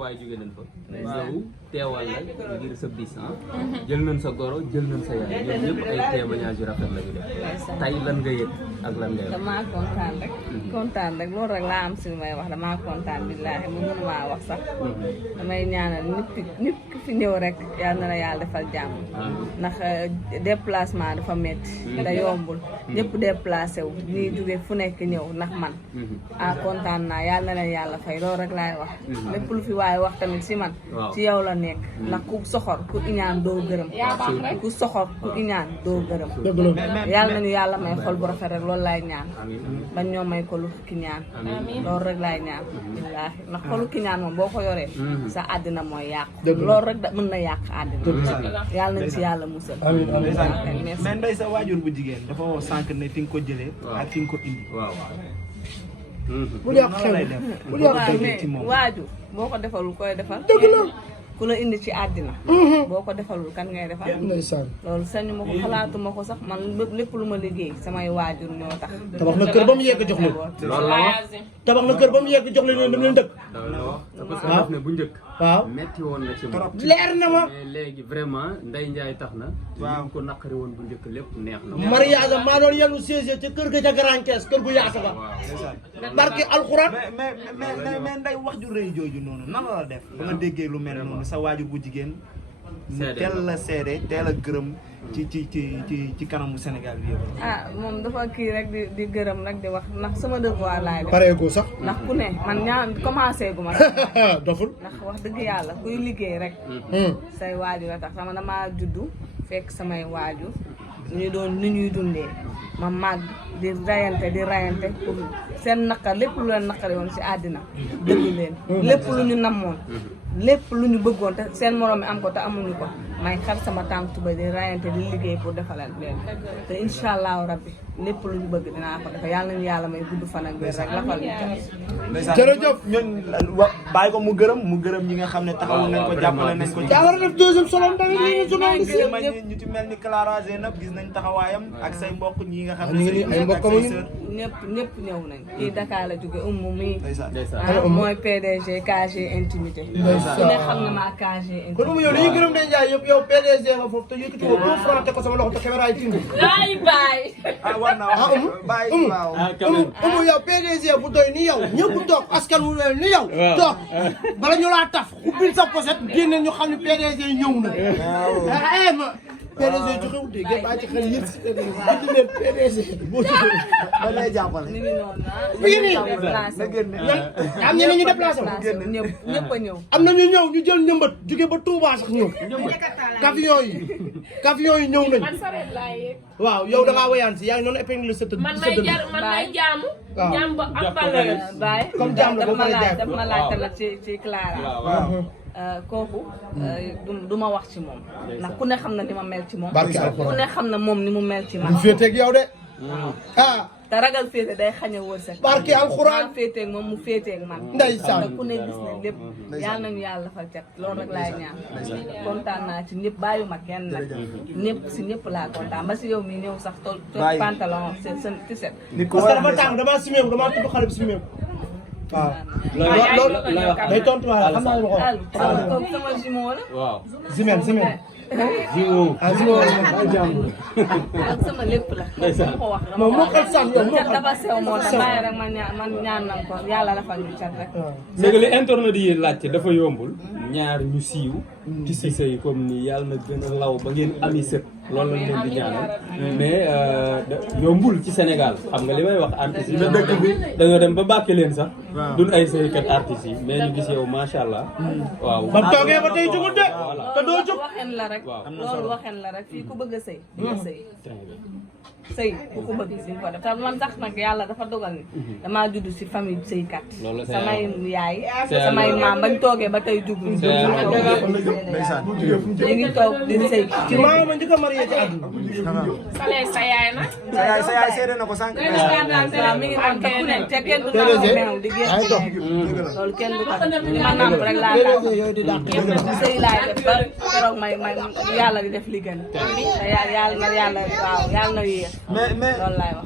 waaye jóge nañ fa ñëw teewal la ngir sa bis jël nañ sa goro jël nañ sa yaay ñoom ñëpp ay témoignage yu rafet la ñu def tey lan nga yëg ak lan nga yëg damaa kontaan rek loolu rek laa am si may wax damaa kontaan billaahi mu mënu maa wax sax damay ñaanal nit ki fi ñëw rek yal na la yàlla defal jàmm ndax déplacement dafa métti da yombul ñëpp déplacé wu ñii jóge fu nekk ñëw ndax man kontaan naa yal na leen yàlla fay loolu rek laay wax lépp lu fi waaye wax tamit si man ci yow la nekk ndax ku soxor ku iñaan doo gërëm ku soxor ku iñaan doo gërëm yàlla nañu yàlla may xol bu rafet rek loolu laay ñaan bañ ñoo may ko lu ki ñaan loolu rek laay ñaan billaahi ndax xolu ki ñaan moom boo ko yoree sa àddina mooy yàqu loolu rek mën na yàq àddina yàlla nañ ci yàlla musal mais Ndeye sa waajur bu jigéen dafa wax sànq ne fi nga ko jëlee ak fi nga ko indi bu yàq xel bu yàq xel ci moom waajur boo ko defalul koy defal ku la indi ci àddina boo ko defalul kan ngay defal ndeysaan loolu sañu ma ko xalaatuma ko sax man lépp lu ma liggéey samay waajur ñoo tax tabax na kër ba mu yegg jox leen loolu la wax tabax na kër ba mu yegg jox leen dem leen dëkk parce que daf ne bu njëkk waaw metti woon na ci moom leer na ma mais léegi vraiment Ndeye Ndiaye tax na waaw ko naqari woon bu njëkk lépp neex na mariage maa doon yenu siège ca kër ga ca grand caisse kër gu yaasa ba barke alxuraan mais Ndeye wax ju rëy jooju noonu nan la def ba nga déggee lu mel noonu sa waajur bu jigéen teel la seede teel a gërëm ci kanamu Sénégal bi yëpp moom dafa kii rek di gërëm rek di wax ndax sama devoir laay def pareegoo sax ndax ku ne man ñaan commencé gu ma doful ndax wax dëgg yàlla kuy liggéey rek say waajur a tax sama damaa juddu fekk samay waajur ñu doon ni ñuy dundee ma màgg di rayante pour seen naqar lépp lu leen naqari woon si àddina dëgg leen lépp lu ñu namoon lépp lu ñu bëggoon te seen moroom mi am ko te amuñu ko may xar sama tànk tuba di rayante di liggéey pour defalal leen te incha allahu rabbi lépp lu ñu bëgg dinaa ko defe yàlla nañu yàlla may gudd fan ak wér rek lafal ñu jërëjëf ñun bàyyi ko mu gërëm ñi nga xam ne taxawu nañ ko jàppale nañ ko yaa war a def deuxième solo tamit ñu ci mel ni Clara Zeynab gis nañ taxawaayam ak say mbokk ñi nga xam ne ay mbokkam ñëpp ñëw nañ kii Dakar la jóge mi mooy PDG KG intimité ku ne xam na ma KG intimité kon yow dañuy gërëm Ndeye Ndiaye yëpp yow PDG nga foofu te yëkkati ko 2 francs te ko sama loxo te caméra yi timbi ay baay war naa wax bàyyi waaw umu yow PDG bu doy ni yow ñëpp toog askan wu ni yow toog bala ñu laa taf ubbil sa pochette génne ñu xam ne PDG ñëw na ma PDG joxewul de ngeen bàyyi ci xel yëpp si PDG boo joxee da lay jàppale ni ngi noonu mi ngi nii am ñeneen ñu déplacé ñëpp a ñëw am na ñu ñëw ñu jël ñëmbat jóge ba Touba sax ñëw camion yi ñëw nañ waaw yow da ngaa wayaan si yaa ngi noonu épingle sa tëdd man may jaamu jaam ba ak valeur baay comme jaam la boo ko jaay daf ma laaj tamit ci Clara kooku du ma wax ci moom ndax ku ne xam na ni ma mel ci moom ku ne xam na moom ni mu mel ci man féeteeg yow de te ragal féete day xañ a wërsëg barke alxuraan féeteeg moom mu féeteeg man ndeysaan ku ne gis na lépp yàlla nañu yàlla defal cat loolu rek laay ñaan kontaan naa ci ñëpp bàyyuma kenn nag ñëpp si ñëpp laa kontaan ba si yow mi ñëw sax tol pantalon seen tiset parce que dafa tàng damaa simeeku damaa tudd xale bi simeeku waaw loolu day tontu waaw xam naa ne ma ko sama jumeau la waaw Zimel ak sama lépp la ko wax moom moo xel sax yow cat dafa sew moo tax bàyyi rek man ñaan nan ko yàlla dafa ñu cat rek léegi li internet yi laajte dafa yombul ñaar ñu siiw ci si sëy comme ni yàlla na gën a law ba ngeen ami sët loolu lañ leen di ñaanal mais yombul ci Sénégal xam nga li may wax artistes yi dëkk bi dañoo dem ba bàkke leen sax duñ ay sëykat artistes yi mais ñu gis yow macha allah waaw ba toogee ba tey jugul de te doo jóg waxen la rek loolu waxen la rek fii ku bëgg a sëy di nga sëy sëy ku ko bëgg si ko def te man sax nag yàlla dafa dogal ni damaa judd si famille sëykat samay yaay samay maam bañ toogee ba tey jug ñu ngi toog di sëy ci maama ma njëkk a marié ci àdduna sa yaay na sa yaay seede na ko sànq waaw mi ngi noonu te ku ne te kenn du naan meew di génn loolu kenn du ko li ma namp rek laa namp sëy laay def ba keroog may yàlla di def li gën te yàlla na waaw yàlla na yéex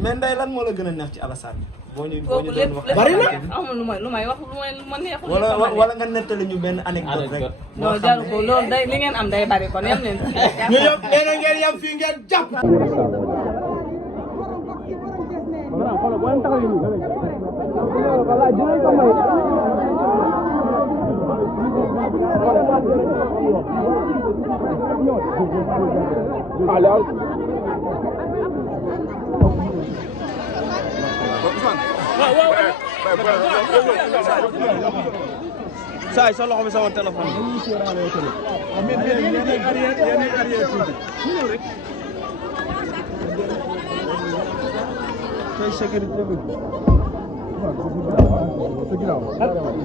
mais Ndeye lan moo la gën a neex ci Alassane boo ñu kooku doon lépp wax. lépp Bari na. amul lu may wax lu ma neexul. wala nga nettali ñu benn anecdote rek. non jaru ko loolu day li ngeen am day bari kon yam leen ñu yem nee na ngeen yem fii ngeen jàpp. Saay sa loxo bi sama téléphone.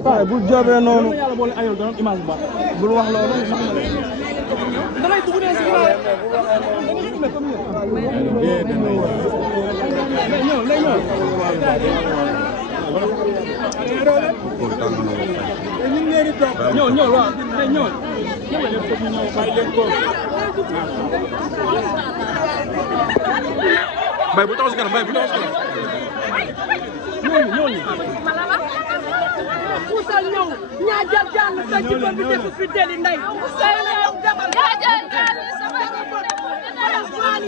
waaye bul joobee noonu bul wax loolu. Bay bu taxaw si kanam bay bu taxaw si kanam. Musal ñëw ñaa jël jàng sa jikko bi def fi deli ndey musal ñëw demal ñaa jël jàng sama jikko bi def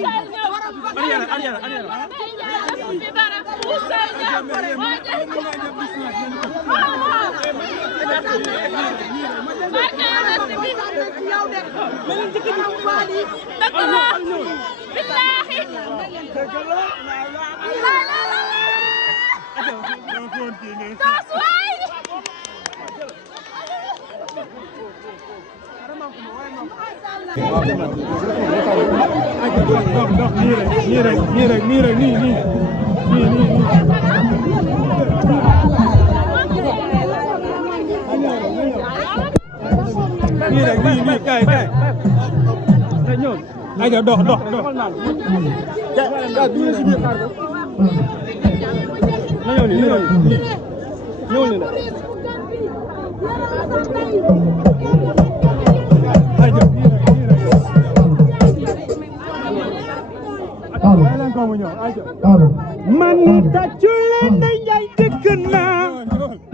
man ni tàccu leen Ndeye Ndiaye dëkk naa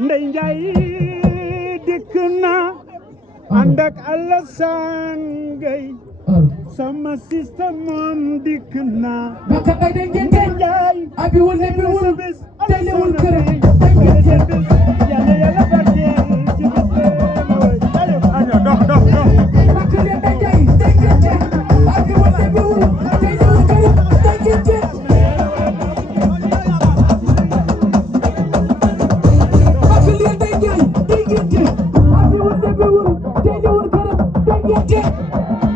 Ndeye Ndiaye dëkk naa ànd ak Alassane Gueye sama système moom dikk naa Ndeye Ndiaye abi wul ne bi wul tey wul kër yàlla yàlla barkeel ci Thank you.